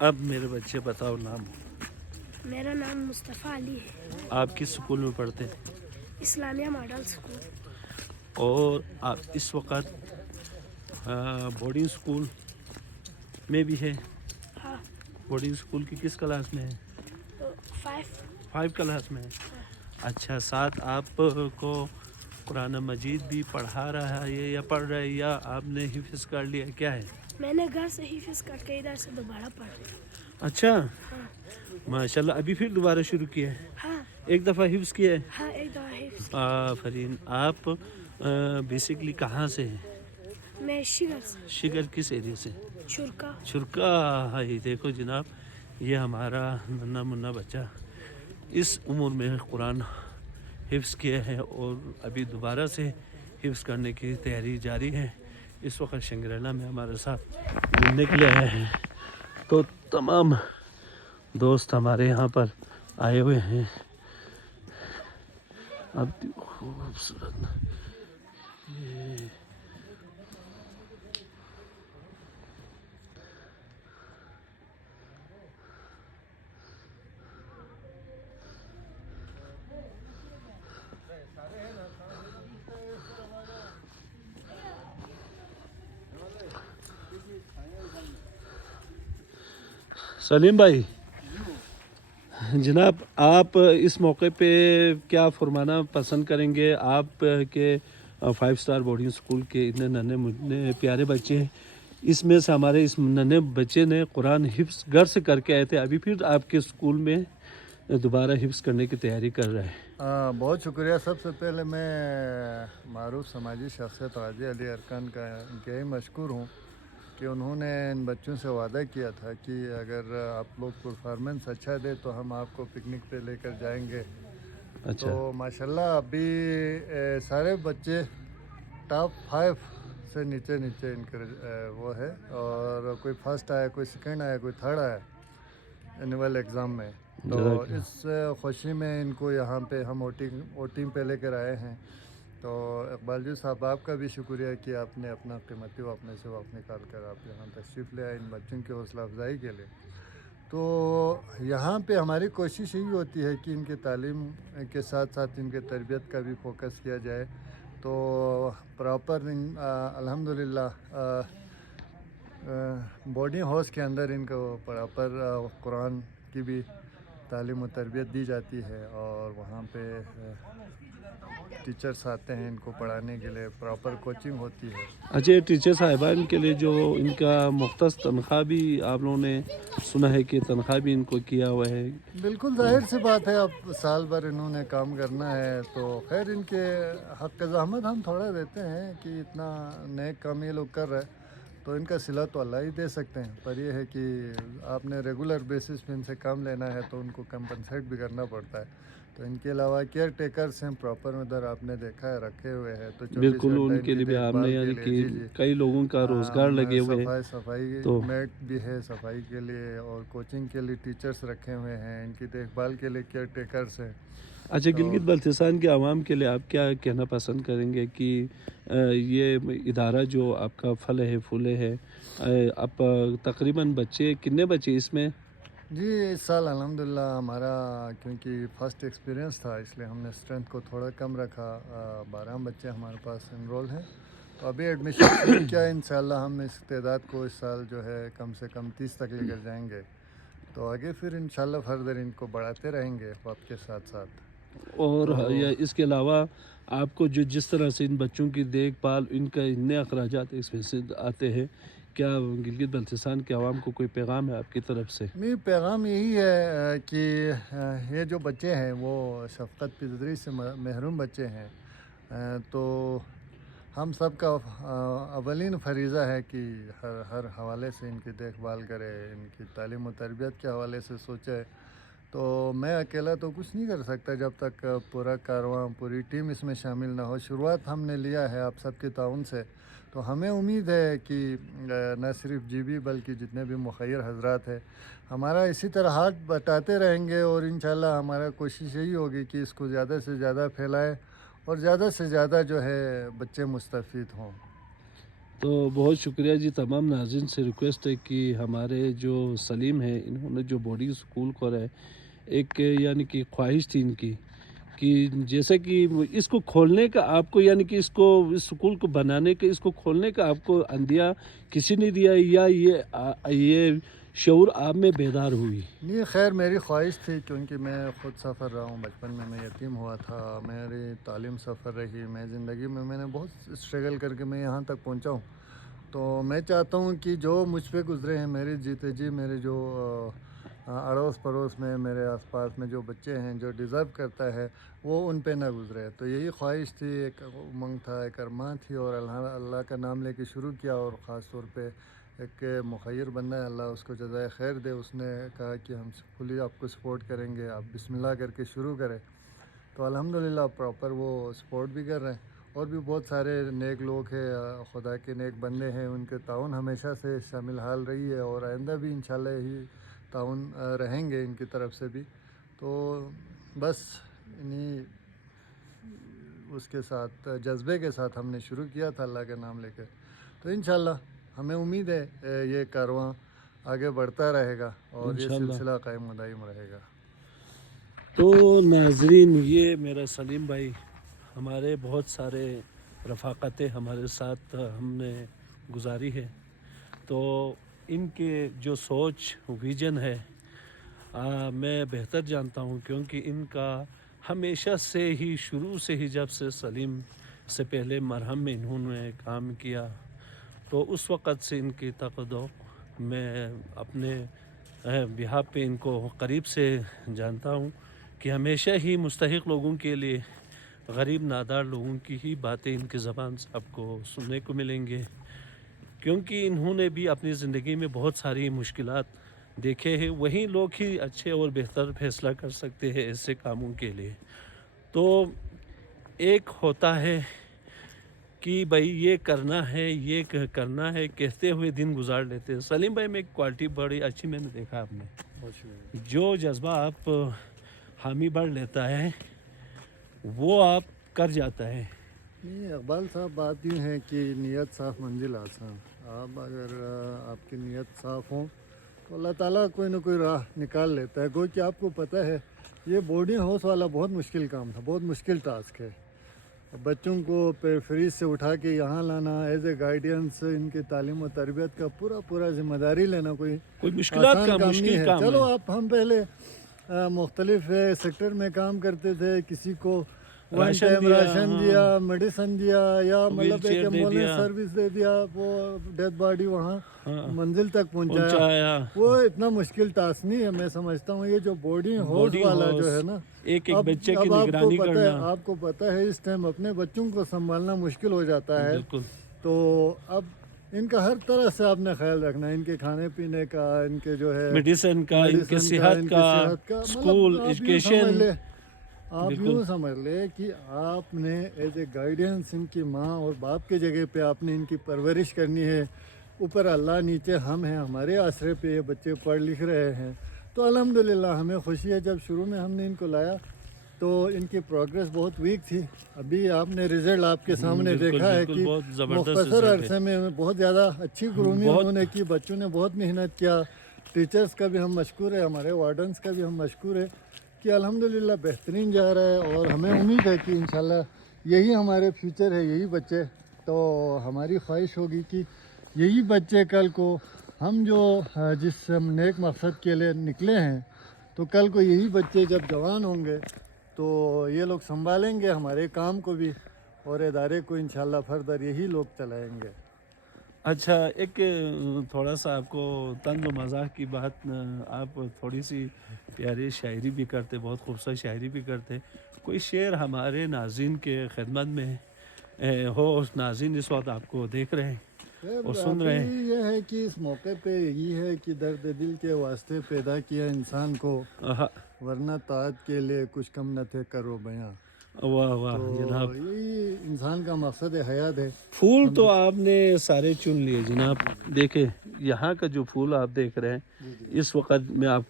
اب میرے بچے بتاؤ نام. میرا نام مصطفیٰ علی ہے. آپ کس اسکول میں پڑھتے ہیں؟ اسلامیہ ماڈل اسکول. اور آپ اس وقت بورڈنگ اسکول میں بھی ہے؟ ہاں. بورڈنگ اسکول کی کس کلاس میں ہے؟ 5 کلاس میں ہے. اچھا، ساتھ آپ کو قرآن مجید بھی پڑھا رہا ہے یا پڑھ رہا ہے یا آپ نے حفظ کر لیا، کیا ہے؟ میں نے گھر سے حفظ کر کے ادھر سے دوبارہ پڑھ لیا. اچھا، ہاں. ماشاء اللہ. ابھی پھر دوبارہ شروع کیا ہے؟ ہاں. ایک دفعہ حفظ کیا ہے؟ ہاں ایک دفعہ حفظ کیا. آفرین. آپ بیسکلی کہاں سے ہیں؟ میں شگر سے. شگر کس ایریا سے؟ شرکا. شرکا. ہائی دیکھو جناب، یہ ہمارا ننا منا بچہ اس عمر میں قرآن حفظ کیا ہے اور ابھی دوبارہ سے حفظ کرنے کی تیاری جاری ہے. اس وقت شنگریلا میں ہمارے ساتھ گھومنے کے لیے آیا ہے. تو تمام دوست ہمارے یہاں پر آئے ہوئے ہیں. اب خوبصورت یہ سلیم بھائی جناب، آپ اس موقع پہ کیا فرمانا پسند کریں گے؟ آپ کے 5 اسٹار بورڈنگ اسکول کے اتنے ننھے منھے پیارے بچے ہیں، اس میں سے ہمارے اس ننھے بچے نے قرآن حفظ گھر سے کر کے آئے تھے، ابھی پھر آپ کے اسکول میں دوبارہ حفظ کرنے کی تیاری کر رہے ہیں. بہت شکریہ. سب سے پہلے میں معروف سماجی شخصیت غازی علی ارکان کا انتہائی مشکور ہوں کہ انہوں نے ان بچوں سے وعدہ کیا تھا کہ اگر آپ لوگ پرفارمنس اچھا دے تو ہم آپ کو پکنک پہ لے کر جائیں گے. اچھا، تو ماشاءاللہ ابھی سارے بچے ٹاپ 5 سے نیچے ان کے وہ ہے، اور کوئی فرسٹ آیا، کوئی سیکنڈ آیا، کوئی تھرڈ آیا اینول ایگزام میں. تو اس خوشی میں ان کو یہاں پہ ہم ووٹنگ پہ لے کر آئے ہیں. تو اقبال جی صاحب، آپ کا بھی شکریہ کہ آپ نے اپنا قیمتی وقت میں سے وقت نکال کر آپ یہاں تشریف لے آئے ان بچوں کی حوصلہ افزائی کے لیے. تو یہاں پہ ہماری کوشش یہی ہوتی ہے کہ ان کے تعلیم کے ساتھ ساتھ ان کے تربیت کا بھی فوکس کیا جائے. تو پراپر الحمدللہ بورڈنگ ہاؤس کے اندر ان کو پراپر قرآن کی بھی تعلیم و تربیت دی جاتی ہے، اور وہاں پہ ٹیچرس آتے ہیں ان کو پڑھانے کے لیے، پراپر کوچنگ ہوتی ہے. اچھا، ٹیچر صاحبان کے لیے جو ان کا مختص تنخواہ بھی آپ لوگوں نے سنا ہے کہ تنخواہ بھی ان کو کیا ہوا ہے؟ بالکل ظاہر سی بات ہے، اب سال بھر انہوں نے کام کرنا ہے تو خیر ان کے حق زحمت ہم تھوڑا دیتے ہیں کہ اتنا نیک کام یہ لوگ کر رہے ہیں تو ان کا صلہ تو اللہ ہی دے سکتے ہیں. پر یہ ہے کہ آپ نے ریگولر بیسس پہ ان سے کام لینا ہے تو ان کو کمپنسیٹ بھی کرنا پڑتا ہے. تو ان کے علاوہ کیئر ٹیکرس ہیں پراپر ادھر آپ نے دیکھا ہے رکھے ہوئے ہیں، تو 24 بالکل گھنٹہ ان ان کے کی لیے بھی دیکھ آپ نے بھال کے یعنی لیے. کہ جی کئی لوگوں کا روزگار لگے ہوئے ہیں. صفائی تو میٹ بھی ہے صفائی کے لیے، اور کوچنگ کے لیے ٹیچرس رکھے ہوئے ہیں، ان کی دیکھ بھال کے لیے کیئر ٹیکرس ہیں. اچھا، تو گلگت بلتستان کے عوام کے لیے آپ کیا کہنا پسند کریں گے کہ یہ ادارہ جو آپ کا پھل ہے پھولے ہے، اب تقریباً بچے کتنے بچے اس میں؟ جی اس سال الحمدللہ ہمارا کیونکہ فرسٹ ایکسپیرینس تھا اس لیے ہم نے اسٹرینتھ کو تھوڑا کم رکھا. 12 بچے ہمارے پاس انرول ہیں. تو ابھی ایڈمیشن شروع کیا ہے، انشاءاللہ ہم اس تعداد کو اس سال جو ہے کم سے کم 30 تک لے کر جائیں گے. تو آگے پھر انشاءاللہ فردر ان کو بڑھاتے رہیں گے وقت کے ساتھ ساتھ. اور تو اس کے علاوہ آپ کو جو جس طرح سے ان بچوں کی دیکھ بھال، ان کا اتنے اخراجات ایکسپینسز آتے ہیں، کیا گلگت بلتستان کے عوام کو کوئی پیغام ہے آپ کی طرف سے؟ میرا پیغام یہی ہے کہ یہ جو بچے ہیں وہ شفقت پذیری سے محروم بچے ہیں. تو ہم سب کا اولین فریضہ ہے کہ ہر حوالے سے ان کی دیکھ بھال کرے، ان کی تعلیم و تربیت کے حوالے سے سوچے. تو میں اکیلا تو کچھ نہیں کر سکتا جب تک پورا کارواں پوری ٹیم اس میں شامل نہ ہو. شروعات ہم نے لیا ہے آپ سب کے تعاون سے، تو ہمیں امید ہے کہ نہ صرف جی بی بلکہ جتنے بھی مخیر حضرات ہیں ہمارا اسی طرح ہاتھ بٹاتے رہیں گے، اور انشاءاللہ ہمارا کوشش یہی ہوگی کہ اس کو زیادہ سے زیادہ پھیلائے اور زیادہ سے زیادہ جو ہے بچے مستفید ہوں. تو بہت شکریہ جی. تمام ناظرین سے ریکویسٹ ہے کہ ہمارے جو سلیم ہیں انہوں نے جو بورڈنگ اسکول کھولا ہے، ایک یعنی کہ خواہش تھی ان کی کہ جیسے کہ اس کو کھولنے کا آپ کو یعنی کہ اس اسکول کو بنانے کا، اس کو کھولنے کا آپ کو اندیا کسی نے دیا یا یہ شعور آپ میں بیدار ہوئی؟ نہیں، خیر میری خواہش تھی، کیونکہ میں خود سفر رہا ہوں. بچپن میں یتیم ہوا تھا، میری تعلیم سفر رہی، میں زندگی میں نے بہت اسٹرگل کر کے میں یہاں تک پہنچا ہوں. تو میں چاہتا ہوں کہ جو مجھ پہ گزرے ہیں، میرے جیتے جی میرے جو اڑوس پڑوس میں، میرے آس پاس میں جو بچے ہیں جو ڈیزرو کرتا ہے، وہ ان پہ نہ گزرے. تو یہی خواہش تھی، ایک امنگ تھا، ایک ارمان تھی، اور اللہ کا نام لے کے شروع کیا. اور خاص طور پہ ایک مخیر بندہ ہے، اللہ اس کو جزائے خیر دے، اس نے کہا کہ ہم فلی آپ کو سپورٹ کریں گے، آپ بسم اللہ کر کے شروع کریں. تو الحمدللہ پراپر وہ سپورٹ بھی کر رہے ہیں. اور بھی بہت سارے نیک لوگ ہیں، خدا کے نیک بندے ہیں، ان کے تعاون ہمیشہ سے شامل حال رہی ہے، اور آئندہ بھی انشاءاللہ یہی تعاون رہیں گے ان کی طرف سے بھی. تو بس انہی اس کے ساتھ جذبے کے ساتھ ہم نے شروع کیا تھا اللہ کا نام لے کے. تو انشاءاللہ ہمیں امید ہے یہ کارواں آگے بڑھتا رہے گا اور یہ انشاءاللہ. سلسلہ قائم و دائم رہے گا. تو ناظرین، یہ میرا سلیم بھائی، ہمارے بہت سارے رفاقتیں ہمارے ساتھ ہم نے گزاری ہے. تو ان کے جو سوچ ویژن ہے میں بہتر جانتا ہوں، کیونکہ ان کا ہمیشہ سے ہی شروع سے ہی جب سے سلیم سے پہلے مرہم میں انہوں نے کام کیا، تو اس وقت سے ان کی تقدو میں اپنے بہاف پہ ان کو قریب سے جانتا ہوں کہ ہمیشہ ہی مستحق لوگوں کے لیے، غریب نادار لوگوں کی ہی باتیں ان کی زبان سے آپ کو سننے کو ملیں گے، کیونکہ انہوں نے بھی اپنی زندگی میں بہت ساری مشکلات دیکھے ہیں. وہی لوگ ہی اچھے اور بہتر فیصلہ کر سکتے ہیں ایسے کاموں کے لیے. تو ایک ہوتا ہے کہ بھائی یہ کرنا ہے، یہ کرنا ہے، کہتے ہوئے دن گزار لیتے ہیں. سلیم بھائی میں ایک کوالٹی بڑی اچھی میں نے دیکھا آپ میں، بہت شکریہ. جو جذبہ آپ حامی بڑھ لیتا ہے وہ آپ کر جاتا ہے. نہیں اقبال صاحب، بات یوں ہے کہ نیت صاف منزل آسان. آپ اگر آپ کی نیت صاف ہوں تو اللہ تعالیٰ کوئی نہ کوئی راہ نکال لیتا ہے. گو کہ آپ کو پتہ ہے یہ بورڈنگ ہاؤس والا بہت مشکل کام تھا، بہت مشکل ٹاسک ہے. بچوں کو فریز سے اٹھا کے یہاں لانا، ایز اے گائیڈینس ان کی تعلیم و تربیت کا پورا ذمہ داری لینا کوئی مشکلات آسان کا کام مشکل نہیں ہے. کام چلو ہے. ہم پہلے مختلف سیکٹر میں کام کرتے تھے، کسی کو ون راشن ٹائم دیا، راشن دیا، میڈیسن دیا، یا ویل مطلب چیئر ایک دے ایمبولینس دیا، سروس دے دیا، وہ ڈیتھ باڈی وہاں ہاں، منزل تک پہنچایا. وہ اتنا مشکل ٹاسک نہیں ہے. میں سمجھتا ہوں یہ جو بورڈنگ ہاؤس بورڈنگ والا ہاؤس، جو ہے نا، ایک بچے کی اب آپ کو نگرانی پتہ ہے، کرنا، آپ کو پتہ ہے اس ٹائم اپنے بچوں کو سنبھالنا مشکل ہو جاتا ہے. بالکل. تو اب ان کا ہر طرح سے آپ نے خیال رکھنا ہے، ان کے کھانے پینے کا، ان کے جو ہے میڈیسن کا، ان کی صحت کا، سکول، ایجوکیشن. آپ یوں سمجھ لے کہ آپ نے ایز اے گائیڈنس ان کی ماں اور باپ کے جگہ پہ آپ نے ان کی پرورش کرنی ہے. اوپر اللہ، نیچے ہم ہیں، ہمارے آسرے پہ یہ بچے پڑھ لکھ رہے ہیں. تو الحمدللہ ہمیں خوشی ہے. جب شروع میں ہم نے ان کو لایا تو ان کی پروگریس بہت ویک تھی. ابھی آپ نے رزلٹ آپ کے سامنے دیکھا ہے کہ مختصر عرصے میں بہت زیادہ اچھی گرومنگ انہوں نے کی. بچوں نے بہت محنت کیا. ٹیچرز کا بھی ہم مشکور ہے، ہمارے وارڈنس کا بھی ہم مشکور ہے کہ الحمدللہ بہترین جا رہا ہے. اور ہمیں امید ہے کہ انشاءاللہ یہی ہمارے فیوچر ہے، یہی بچے. تو ہماری خواہش ہوگی کہ یہی بچے کل کو ہم جو جس ہم نیک مقصد کے لیے نکلے ہیں، تو کل کو یہی بچے جب جوان ہوں گے تو یہ لوگ سنبھالیں گے ہمارے کام کو بھی، اور ادارے کو انشاءاللہ فردر یہی لوگ چلائیں گے. اچھا، ایک تھوڑا سا آپ کو طنز و مزاح کی بات، آپ تھوڑی سی پیاری شاعری بھی کرتے، بہت خوبصورت شاعری بھی کرتے. کوئی شعر ہمارے ناظرین کے خدمت میں ہو؟ ناظرین اس وقت آپ کو دیکھ رہے ہیں اور سن رہے ہیں. ابھی یہ ہے کہ اس موقع پہ یہی ہے کہ درد دل کے واسطے پیدا کیا انسان کو، ورنہ طاعت کے لیے کچھ کم نہ تھے کرو بیاں. واہ واہ تو جناب، یہی انسان کا مقصد حیات ہے. پھول تو آپ نے سارے چن لیے جناب. دیکھیں یہاں کا جو پھول آپ دیکھ رہے ہیں اس وقت میں آپ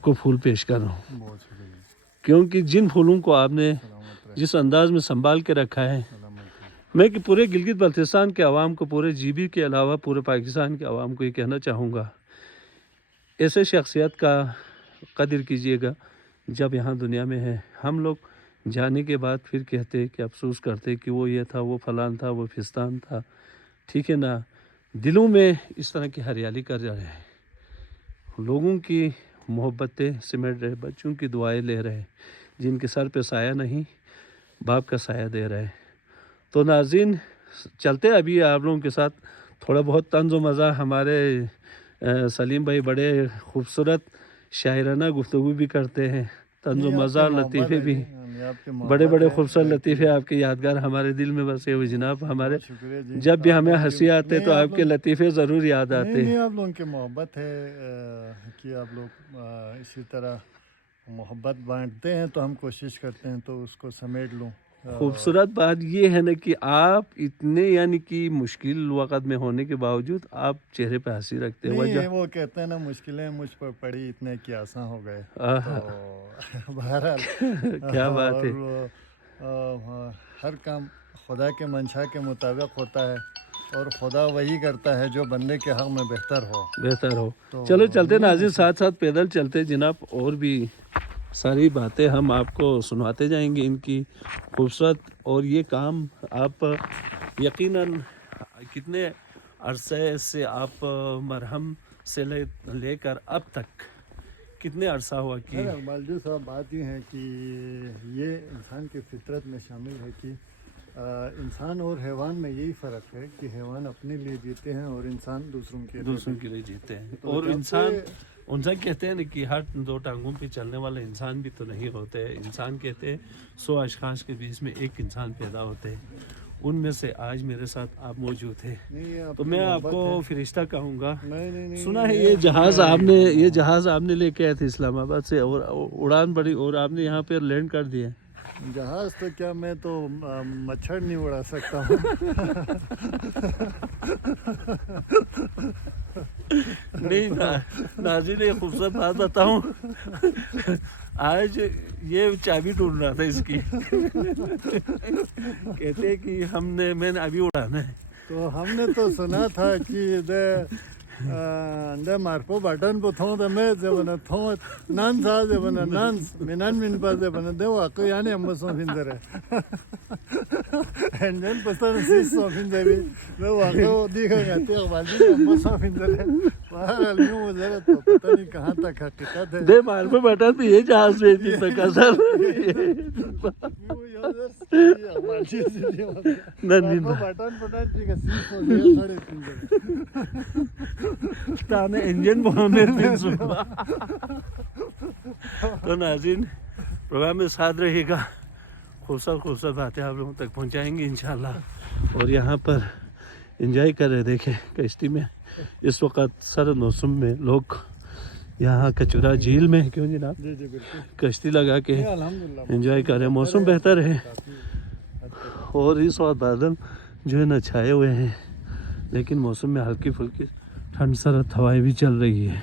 کو پھول پیش کر رہا ہوں، بہت شکریہ. کیونکہ جن پھولوں کو آپ نے سلامت رہے. جس انداز میں سنبھال کے رکھا ہے، میں کہ پورے گلگت بلتستان کے عوام کو، پورے جی بی کے علاوہ پورے پاکستان کے عوام کو یہ کہنا چاہوں گا، ایسے شخصیت کا قدر کیجیے گا جب یہاں دنیا میں ہے. ہم لوگ جانے کے بعد پھر کہتے کہ افسوس کرتے کہ وہ یہ تھا، وہ فلان تھا، وہ فستان تھا. ٹھیک ہے نا؟ دلوں میں اس طرح کی ہریالی کر رہے ہیں، لوگوں کی محبتیں سمیٹ رہے، بچوں کی دعائیں لے رہے، جن کے سر پہ سایہ نہیں باپ کا سایہ دے رہے. تو ناظرین چلتے ابھی آپ لوگوں کے ساتھ تھوڑا بہت طنز و مزاح. ہمارے سلیم بھائی بڑے خوبصورت شاعرانہ گفتگو بھی کرتے ہیں، طنز و مزاح لطیفے بھی، بڑے بڑے خوبصورت لطیفے آپ کے یادگار ہمارے دل میں بسے ہوئے جناب. ہمارے جب بھی ہمیں ہنسی آتے تو آپ کے لطیفے ضرور یاد آتے ہیں. آپ لوگوں کی محبت ہے کہ آپ لوگ اسی طرح محبت بانٹتے ہیں تو ہم کوشش کرتے ہیں تو اس کو سمیٹ لوں. خوبصورت بات یہ ہے نا کہ آپ اتنے یعنی کہ مشکل وقت میں ہونے کے باوجود آپ چہرے پہ ہنسی رکھتے ہیں. نہیں وہ کہتے ہیں نا مشکلیں مجھ پر پڑی اتنے کہ آسان ہو گئے. تو بہرحال کیا بات ہے. ہر کام خدا کے منشا کے مطابق ہوتا ہے اور خدا وہی کرتا ہے جو بندے کے حق میں بہتر ہو. چلو چلتے ناظرین، ساتھ ساتھ پیدل چلتے جناب، اور بھی ساری باتیں ہم آپ کو سناتے جائیں گے ان کی خوبصورت. اور یہ کام آپ یقیناً کتنے عرصے سے آپ مرہم سے لے کر اب تک کتنے عرصہ ہوا کہ اقبال جی صاحب بات یہ ہے کہ یہ انسان کی فطرت میں شامل ہے کہ انسان اور حیوان do یہی فرق ہے کہ حیوان اپنے لیے جیتے ہیں اور انسان دوسروں کے لیے جیتے ہیں. اور انسان کہتے ہیں کہ ہر دو ٹانگوں پہ چلنے والے انسان بھی تو نہیں ہوتے. انسان کہتے ہیں 100 اشخاص کے بیچ میں ایک انسان پیدا ہوتے ہیں. ان میں سے آج میرے ساتھ آپ موجود تھے تو میں آپ کو فرشتہ کہوں گا. سنا ہے یہ جہاز آپ نے لے کے آئے تھے اسلام آباد سے، اور اڑان بڑی، اور آپ نے یہاں پہ لینڈ کر دیا. جہاز تو کیا، میں تو مچھر نہیں اڑا سکتا ہوں. نہیں ناظرین ایک خوبصورت بات بتاؤں، آج یہ چابی ڈھونڈ رہا تھا اس کی. کہتے کہ میں نے ابھی اڑانا ہے. تو ہم نے تو سنا تھا کہ مارپو بٹن پہ تھو تو میں تھو نان سا نانس مینان من پاس دے واقعی یعنی ہم سو فندر ہے انجن پستان سیس سو فندر بھی میں واقعی دیکھا گاتے اقبال جی ہم سو فندر ہے. باہر علمیوں وزارت تو پتہ نہیں کہاں تک حقیقت ہے. دے مارپو بٹن پہ یہ جہاز بھیجی تک اثر اقبال جی بٹن پٹن ٹھیک ہے سیس سو دے ساڑھے فندر تانے انجن بنانے دن صبح. تو ناظرین پروگرام میں ساتھ رہے گا، خوبصورت باتیں آپ لوگوں تک پہنچائیں گے انشاءاللہ. اور یہاں پر انجوائے کر رہے، دیکھیں کشتی میں اس وقت سرد موسم میں لوگ یہاں کچورا جھیل میں، کیوں جناب کشتی لگا کے انجوائے کر رہے. موسم بہتر ہے اور اس وقت بادل جو ہے نا چھائے ہوئے ہیں، لیکن موسم میں ہلکی پھلکی ٹھنڈ سرد ہوائیں بھی چل رہی ہے.